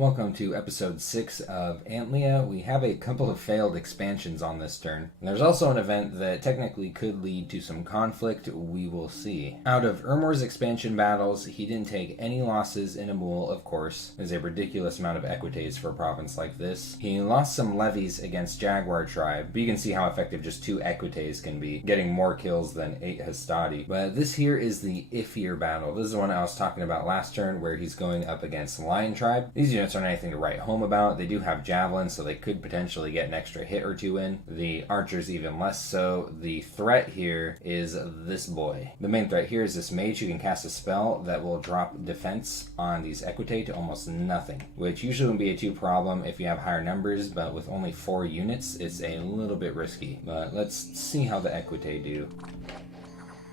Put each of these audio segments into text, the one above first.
Welcome to episode 6 of Antlia. We have a couple of failed expansions on this turn. And there's also an event that technically could lead to some conflict. We will see. Out of Ermor's expansion battles, he didn't take any losses in Amul, of course. There's a ridiculous amount of equites for a province like this. He lost some levies against Jaguar Tribe, but you can see how effective just 2 equites can be, getting more kills than 8 Hastati. But this here is the iffier battle. This is the one I was talking about last turn, where he's going up against Lion Tribe. These units aren't anything to write home about. They do have javelins, so they could potentially get an extra hit or 2 in. The archers even less so. The threat here is this boy. The main threat here is this mage who can cast a spell that will drop defense on these equite to almost nothing, which usually wouldn't be a 2 problem if you have higher numbers, but with only 4 units, it's a little bit risky. But let's see how the equite do.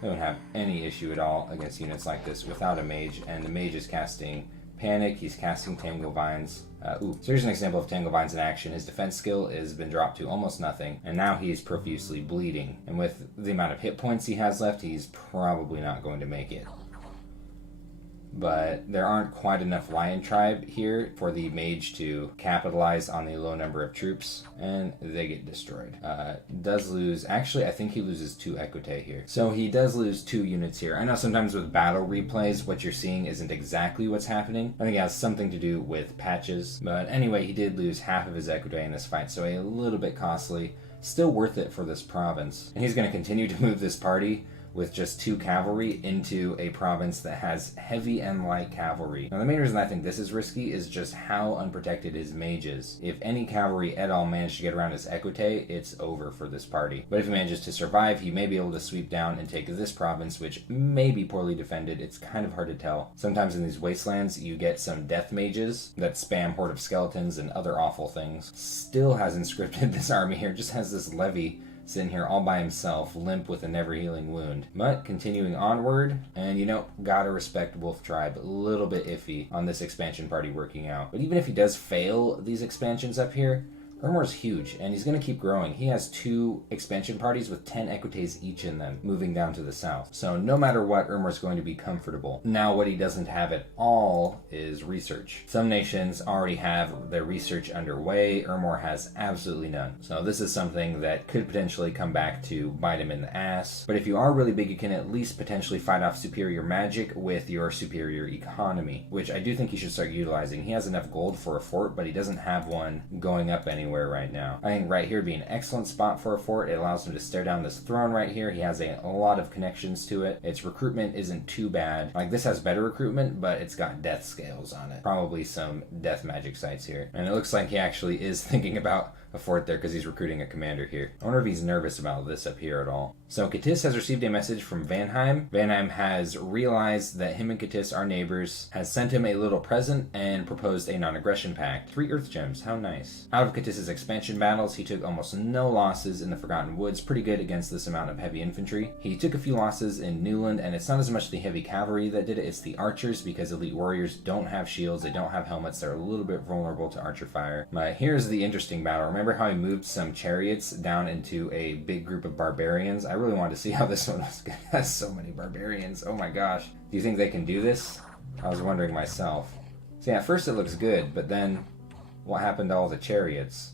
They don't have any issue at all against units like this without a mage, and the mage is casting Panic, he's casting Tangle Vines. So here's an example of Tangle Vines in action. His defense skill has been dropped to almost nothing, and now he's profusely bleeding. And with the amount of hit points he has left, he's probably not going to make it. But there aren't quite enough Lion Tribe here for the mage to capitalize on the low number of troops, and they get destroyed. Does lose, actually I think he loses 2 equite here. So he does lose 2 units here. I know sometimes with battle replays what you're seeing isn't exactly what's happening. I think it has something to do with patches. But anyway, he did lose half of his equite in this fight, so a little bit costly. Still worth it for this province. And he's going to continue to move this party with just 2 cavalry into a province that has heavy and light cavalry. Now the main reason I think this is risky is just how unprotected his mage is. If any cavalry at all manage to get around his equite, it's over for this party. But if he manages to survive, he may be able to sweep down and take this province, which may be poorly defended. It's kind of hard to tell. Sometimes in these wastelands, you get some death mages that spam Horde of Skeletons and other awful things. Still hasn't scripted this army here, just has this levy sitting here all by himself, limp with a never-healing wound. But continuing onward, and gotta respect Wolf Tribe. A little bit iffy on this expansion party working out. But even if he does fail these expansions up here, Ermor's huge, and he's going to keep growing. He has 2 expansion parties with 10 equites each in them, moving down to the south. So no matter what, Ermor's going to be comfortable. Now what he doesn't have at all is research. Some nations already have their research underway. Ermor has absolutely none. So this is something that could potentially come back to bite him in the ass. But if you are really big, you can at least potentially fight off superior magic with your superior economy, which I do think he should start utilizing. He has enough gold for a fort, but he doesn't have one going up anywhere right now. I think right here would be an excellent spot for a fort. It allows him to stare down this throne right here. He has a lot of connections to it. Its recruitment isn't too bad. Like, this has better recruitment, but it's got death scales on it. Probably some death magic sites here. And it looks like he actually is thinking about a fort there because he's recruiting a commander here. I wonder if he's nervous about this up here at all. So Catis has received a message from Vanheim. Vanheim has realized that him and Catis are neighbors, has sent him a little present, and proposed a non-aggression pact. 3 earth gems, how nice. Out of Catis's expansion battles, he took almost no losses in the Forgotten Woods, pretty good against this amount of heavy infantry. He took a few losses in Newland, and it's not as much the heavy cavalry that did it, it's the archers, because elite warriors don't have shields, they don't have helmets, they're a little bit vulnerable to archer fire. But here's the interesting battle. Remember how he moved some chariots down into a big group of barbarians? I really wanted to see how this one was good. It has so many barbarians. Oh my gosh. Do you think they can do this? I was wondering myself. See, at first it looks good, but then what happened to all the chariots?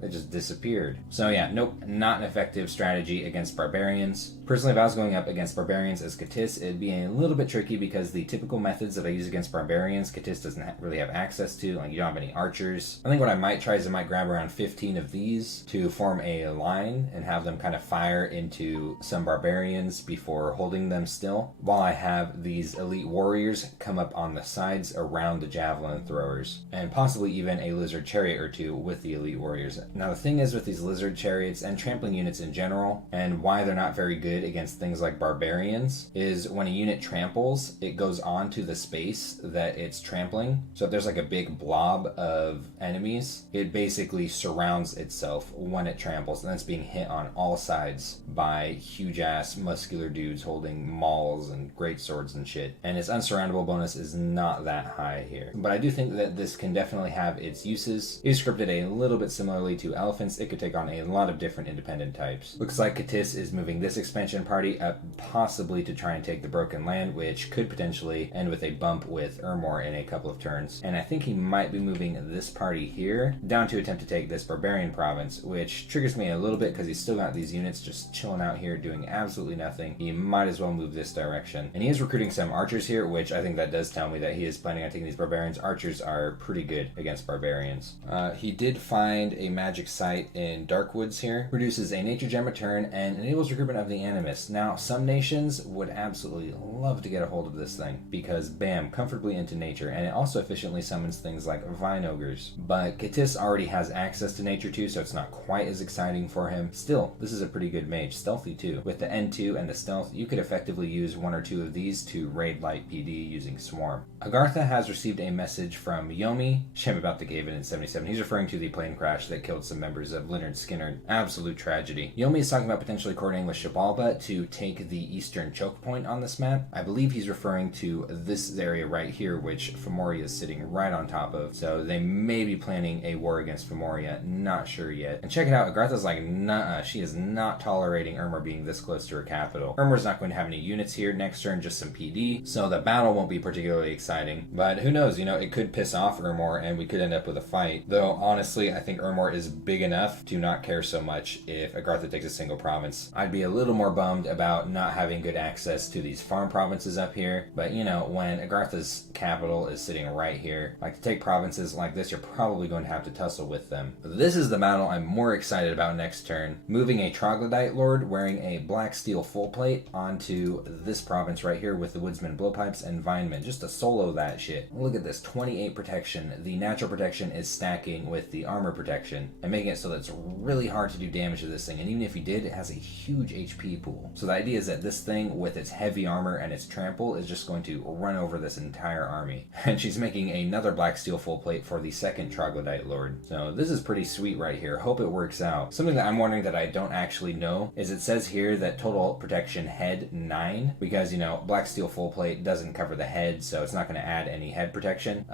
They just disappeared. So yeah, nope, not an effective strategy against barbarians. Personally, if I was going up against barbarians as Catis, it'd be a little bit tricky because the typical methods that I use against barbarians, Catis doesn't really have access to. Like, you don't have any archers. I think what I might try is I might grab around 15 of these to form a line and have them kind of fire into some barbarians before holding them still, while I have these elite warriors come up on the sides around the javelin throwers, and possibly even a lizard chariot or 2 with the elite warriors. Now the thing is with these lizard chariots and trampling units in general, and why they're not very good against things like barbarians, is when a unit tramples, it goes on to the space that it's trampling. So if there's like a big blob of enemies, it basically surrounds itself when it tramples, and it's being hit on all sides by huge ass muscular dudes holding mauls and great swords and shit. And its unsurroundable bonus is not that high here. But I do think that this can definitely have its uses. It's scripted a little bit similarly to elephants. It could take on a lot of different independent types. Looks like Catis is moving this expansion expansion party up possibly to try and take the Broken Land, which could potentially end with a bump with Ermor in a couple of turns. And I think he might be moving this party here down to attempt to take this Barbarian province, which triggers me a little bit because he's still got these units just chilling out here doing absolutely nothing. He might as well move this direction. And he is recruiting some archers here, which I think that does tell me that he is planning on taking these barbarians. Archers are pretty good against barbarians. He did find a magic site in Darkwoods here, produces a nature gem return, and enables recruitment of the Animus. Now, some nations would absolutely love to get a hold of this thing because, bam, comfortably into nature, and it also efficiently summons things like vine ogres. But Catis already has access to nature too, so it's not quite as exciting for him. Still, this is a pretty good mage, stealthy too. With the N2 and the stealth, you could effectively use one or two of these to raid light PD using Swarm. Agartha has received a message from Yomi. Shame about the Gaven in 77. He's referring to the plane crash that killed some members of Leonard Skinner. Absolute tragedy. Yomi is talking about potentially coordinating with Xibalba to take the eastern choke point on this map. I believe he's referring to this area right here, which Femoria is sitting right on top of. So they may be planning a war against Femoria. Not sure yet. And check it out. Agartha's like, nah, she is not tolerating Ermor being this close to her capital. Ermor's not going to have any units here next turn, just some PD. So the battle won't be particularly exciting. But who knows, it could piss off Ermor and we could end up with a fight. Though, honestly, I think Ermor is big enough to not care so much if Agartha takes a single province. I'd be a little more bummed about not having good access to these farm provinces up here. But, when Agartha's capital is sitting right here, like to take provinces like this, you're probably going to have to tussle with them. This is the battle I'm more excited about next turn. Moving a Troglodyte Lord wearing a black steel full plate onto this province right here with the Woodsman Blowpipes and Vineman, just to solo that shit. Look at this, 28 protection. The natural protection is stacking with the armor protection and making it so that it's really hard to do damage to this thing. And even if he did, it has a huge HP pool. So the idea is that this thing with its heavy armor and its trample is just going to run over this entire army. And she's making another black steel full plate for the second Troglodyte Lord. So this is pretty sweet right here. Hope it works out. Something that I'm wondering that I don't actually know is it says here that total protection head 9 because, black steel full plate doesn't cover the head, so it's not going to add any head protection.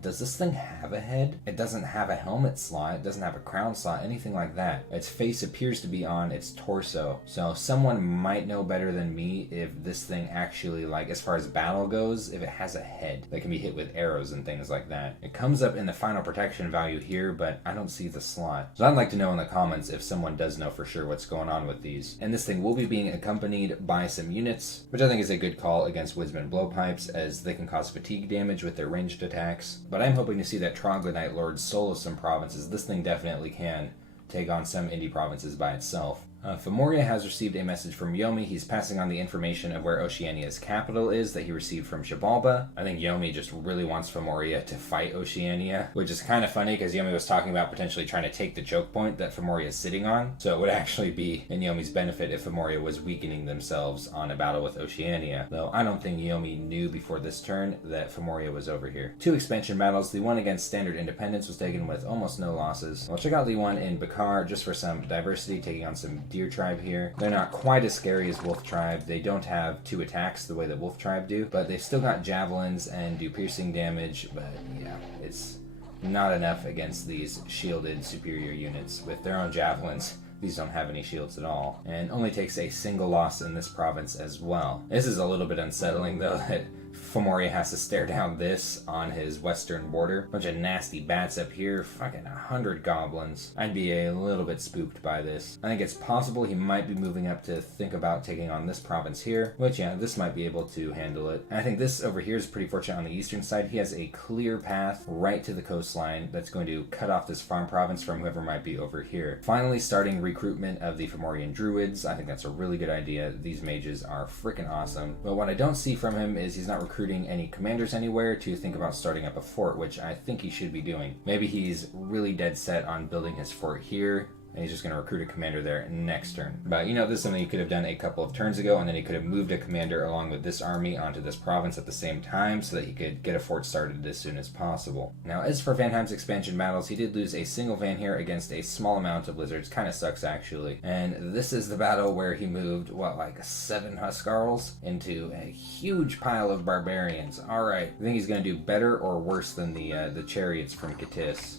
Does this thing have a head? It doesn't have a helmet slot. It doesn't have a crown slot, anything like that. Its face appears to be on its torso. So someone might know better than me if this thing actually, as far as battle goes, if it has a head that can be hit with arrows and things like that. It comes up in the final protection value here, but I don't see the slot. So I'd like to know in the comments if someone does know for sure what's going on with these. And this thing will be being accompanied by some units, which I think is a good call against Woodsman Blowpipes, as they can cause fatigue damage with their ranged attacks. But I'm hoping to see that Troglodyte Lord solo some provinces. This thing definitely can take on some indie provinces by itself. Femoria has received a message from Yomi. He's passing on the information of where Oceania's capital is that he received from Xibalba. I think Yomi just really wants Femoria to fight Oceania, which is kind of funny because Yomi was talking about potentially trying to take the choke point that Femoria is sitting on. So it would actually be in Yomi's benefit if Femoria was weakening themselves on a battle with Oceania. Though I don't think Yomi knew before this turn that Femoria was over here. 2 expansion battles. The one against Standard Independence was taken with almost no losses. We'll check out the one in Bakar just for some diversity, taking on some Deer Tribe here. They're not quite as scary as Wolf Tribe. They don't have 2 attacks the way that Wolf Tribe do, but they've still got javelins and do piercing damage. But yeah, it's not enough against these shielded superior units with their own javelins. These don't have any shields at all, and only takes a single loss in this province as well. This is a little bit unsettling though, that Femoria has to stare down this on his western border. Bunch of nasty bats up here, fucking 100 goblins. I'd be a little bit spooked by this. I think it's possible he might be moving up to think about taking on this province here, which yeah, this might be able to handle it. And I think this over here is pretty fortunate on the eastern side. He has a clear path right to the coastline that's going to cut off this farm province from whoever might be over here. Finally starting recruitment of the Fomorian Druids. I think that's a really good idea. These mages are freaking awesome. But what I don't see from him is he's not recruiting any commanders anywhere to think about starting up a fort, which I think he should be doing. Maybe he's really dead set on building his fort here, and he's just going to recruit a commander there next turn. But this is something he could have done a couple of turns ago, and then he could have moved a commander along with this army onto this province at the same time so that he could get a fort started as soon as possible. Now, as for Vanheim's expansion battles, he did lose a single van here against a small amount of lizards. Kind of sucks, actually. And this is the battle where he moved, 7 Huskarls into a huge pile of barbarians. Alright, I think he's going to do better or worse than the chariots from Catis.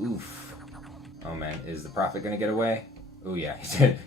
Oof. Oh man, is the Prophet going to get away? Oh yeah,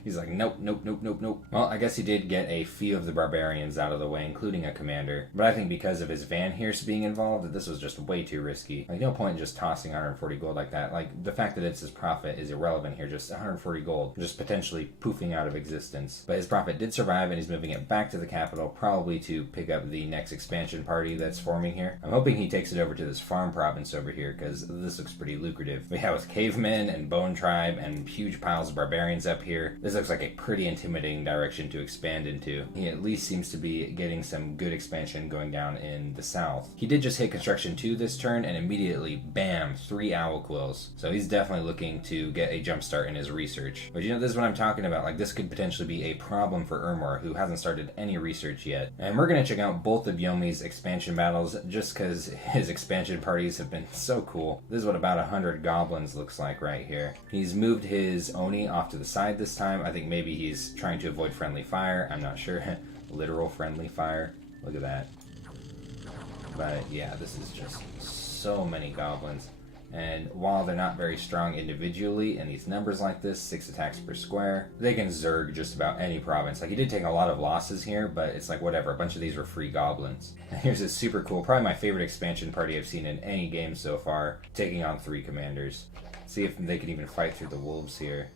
he's like, nope, nope, nope, nope, nope. Well, I guess he did get a few of the barbarians out of the way, including a commander. But I think because of his Van Heerst being involved, that this was just way too risky. Like, no point in just tossing 140 gold like that. Like, the fact that it's his profit is irrelevant here. Just 140 gold, just potentially poofing out of existence. But his profit did survive, and he's moving it back to the capital, probably to pick up the next expansion party that's forming here. I'm hoping he takes it over to this farm province over here, because this looks pretty lucrative. But yeah, with cavemen and bone tribe and huge piles of barbarians up here, this looks like a pretty intimidating direction to expand into. He at least seems to be getting some good expansion going down in the south. He did just hit construction 2 this turn, and immediately, bam, 3 owl quills. So he's definitely looking to get a jump start in his research. But you know, this is what I'm talking about. Like, this could potentially be a problem for Ermor, who hasn't started any research yet. And we're going to check out both of Yomi's expansion battles, just because his expansion parties have been so cool. This is what about 100 goblins looks like right here. He's moved his Oni off to the side this time. I think maybe he's trying to avoid friendly fire. I'm not sure. Literal friendly fire. Look at that. But yeah, this is just so many goblins. And while they're not very strong individually in these numbers like this, 6 attacks per square, they can zerg just about any province. Like, he did take a lot of losses here, but it's like, whatever, a bunch of these were free goblins. And here's this super cool, probably my favorite expansion party I've seen in any game so far, taking on 3 commanders. See if they can even fight through the wolves here.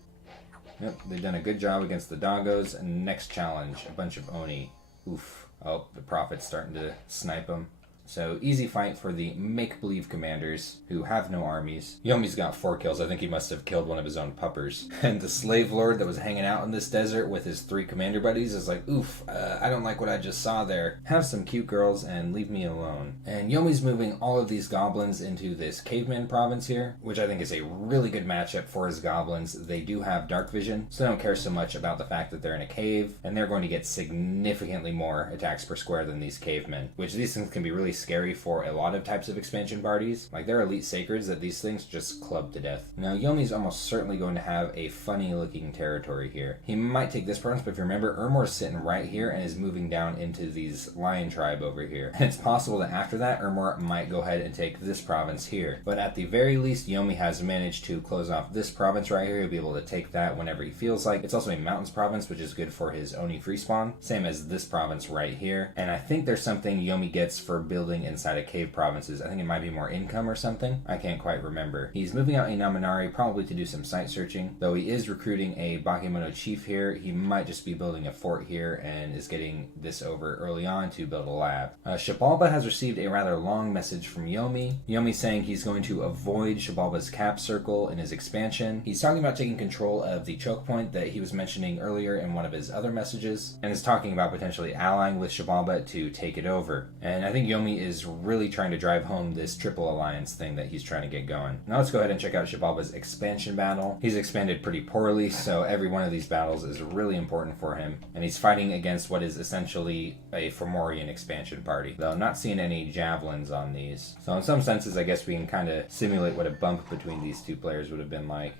Yep, they've done a good job against the doggos. And next challenge, a bunch of Oni. Oof. Oh, the prophet's starting to snipe them. So, easy fight for the make-believe commanders who have no armies. Yomi's got 4 kills. I think he must have killed one of his own puppers. And the slave lord that was hanging out in this desert with his 3 commander buddies is like, oof, I don't like what I just saw there. Have some cute girls and leave me alone. And Yomi's moving all of these goblins into this caveman province here, which I think is a really good matchup for his goblins. They do have dark vision, so they don't care so much about the fact that they're in a cave, and they're going to get significantly more attacks per square than these cavemen, which these things can be really scary for a lot of types of expansion parties. Like, they're elite sacreds that these things just club to death. Now, Yomi's almost certainly going to have a funny looking territory here. He might take this province, but if you remember, Ermor's sitting right here and is moving down into these lion tribe over here. And it's possible that after that, Ermor might go ahead and take this province here. But at the very least, Yomi has managed to close off this province right here. He'll be able to take that whenever he feels like. It's also a mountains province, which is good for his Oni free spawn. Same as this province right here. And I think there's something Yomi gets for building inside of cave provinces. I think it might be more income or something. I can't quite remember. He's moving out a Naminari probably to do some site searching. Though he is recruiting a Bakemono chief here, he might just be building a fort here and is getting this over early on to build a lab. Shabalba has received a rather long message from Yomi. Yomi saying he's going to avoid Shabalba's cap circle in his expansion. He's talking about taking control of the choke point that he was mentioning earlier in one of his other messages, and is talking about potentially allying with Shabalba to take it over. And I think Yomi is really trying to drive home this triple alliance thing that he's trying to get going. Now let's go ahead and check out Shabalba's expansion battle. He's expanded pretty poorly, so every one of these battles is really important for him, and he's fighting against what is essentially a Fomorian expansion party, though I'm not seeing any javelins on these. So in some senses, I guess we can kind of simulate what a bump between these two players would have been like.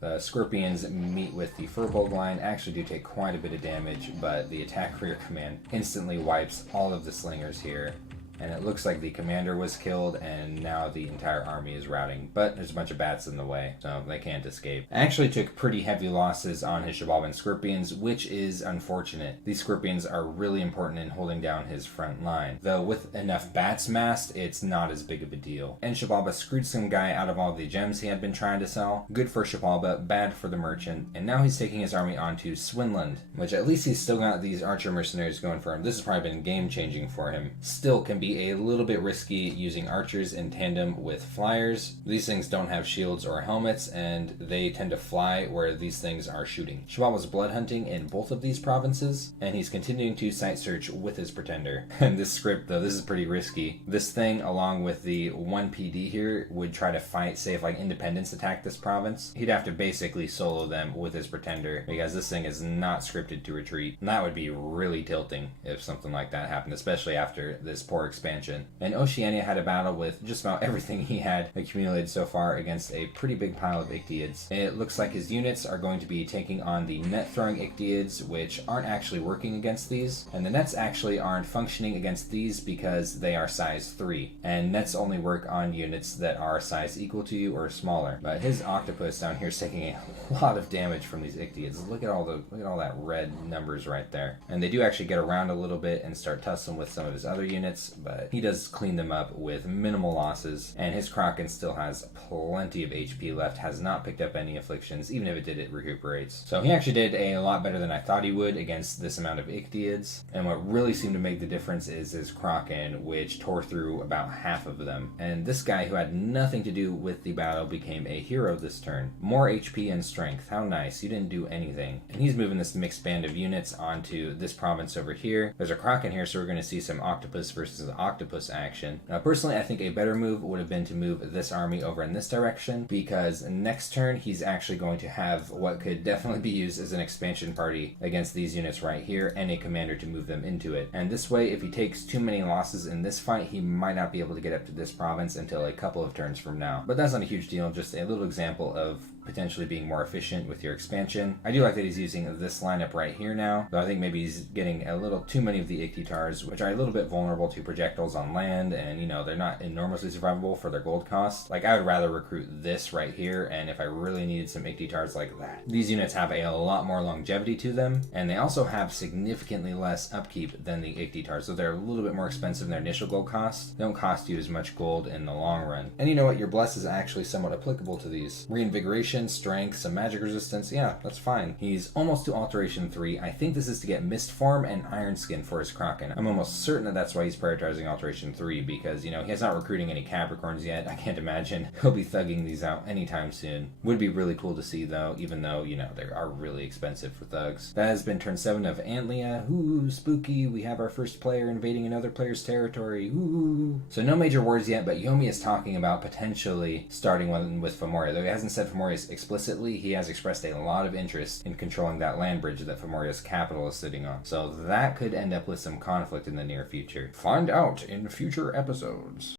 The Scorpions meet with the Furbolg line, actually do take quite a bit of damage, but the attack rear command instantly wipes all of the slingers here. And it looks like the commander was killed, and now the entire army is routing. But there's a bunch of bats in the way, so they can't escape. Actually took pretty heavy losses on his Shabalban Scorpions, which is unfortunate. These Scorpions are really important in holding down his front line. Though with enough bats massed, it's not as big of a deal. And Shabalba screwed some guy out of all the gems he had been trying to sell. Good for Shabalba, bad for the merchant. And now he's taking his army onto Swinland, which at least he's still got these archer mercenaries going for him. This has probably been game-changing for him. Still can be a little bit risky using archers in tandem with flyers. These things don't have shields or helmets, and they tend to fly where these things are shooting. Shabal was blood hunting in both of these provinces, and he's continuing to site search with his pretender. And this script, though, this is pretty risky. This thing, along with the 1 PD here, would try to fight, say if like Independence attacked this province, he'd have to basically solo them with his pretender, because this thing is not scripted to retreat. And that would be really tilting if something like that happened, especially after this poor expansion. And Oceania had a battle with just about everything he had accumulated so far against a pretty big pile of Ictiods. It looks like his units are going to be taking on the net-throwing Ictiods, which aren't actually working against these. And the nets actually aren't functioning against these because they are size 3. And nets only work on units that are size equal to you or smaller. But his octopus down here is taking a lot of damage from these Ictiods. Look at all that red numbers right there. And they do actually get around a little bit and start tussling with some of his other units, but he does clean them up with minimal losses. And his Kraken still has plenty of HP left, has not picked up any afflictions. Even if it did, it recuperates. So he actually did a lot better than I thought he would against this amount of Ictiods. And what really seemed to make the difference is his Kraken, which tore through about half of them. And this guy, who had nothing to do with the battle, became a hero this turn. More HP and strength. How nice. You didn't do anything. And he's moving this mixed band of units onto this province over here. There's a Kraken here, so we're going to see some octopus versus octopus action. Now, personally, I think a better move would have been to move this army over in this direction, because next turn he's actually going to have what could definitely be used as an expansion party against these units right here, and a commander to move them into it. And this way, if he takes too many losses in this fight, he might not be able to get up to this province until a couple of turns from now. But that's not a huge deal, just a little example of potentially being more efficient with your expansion. I do like that he's using this lineup right here now, though I think maybe he's getting a little too many of the Ictitars, which are a little bit vulnerable to projectiles on land, and they're not enormously survivable for their gold cost. Like, I would rather recruit this right here, and if I really needed some Ictitars like that. These units have a lot more longevity to them, and they also have significantly less upkeep than the Ictitars, so they're a little bit more expensive in their initial gold cost. They don't cost you as much gold in the long run. And you know what? Your Bless is actually somewhat applicable to these. Reinvigoration, strength, some magic resistance, yeah, that's fine. He's almost to Alteration 3. I think this is to get Mist Form and Iron Skin for his Kraken. I'm almost certain that that's why he's prioritizing Alteration 3, because, he's not recruiting any Capricorns yet. I can't imagine he'll be thugging these out anytime soon. Would be really cool to see, though, even though, they are really expensive for thugs. That has been turn 7 of Antlia. Ooh, spooky. We have our first player invading another player's territory. Ooh. So no major wars yet, but Yomi is talking about potentially starting one with Femoria. Though he hasn't said Femoria explicitly, he has expressed a lot of interest in controlling that land bridge that Femoria's capital is sitting on. So that could end up with some conflict in the near future. Find out in future episodes.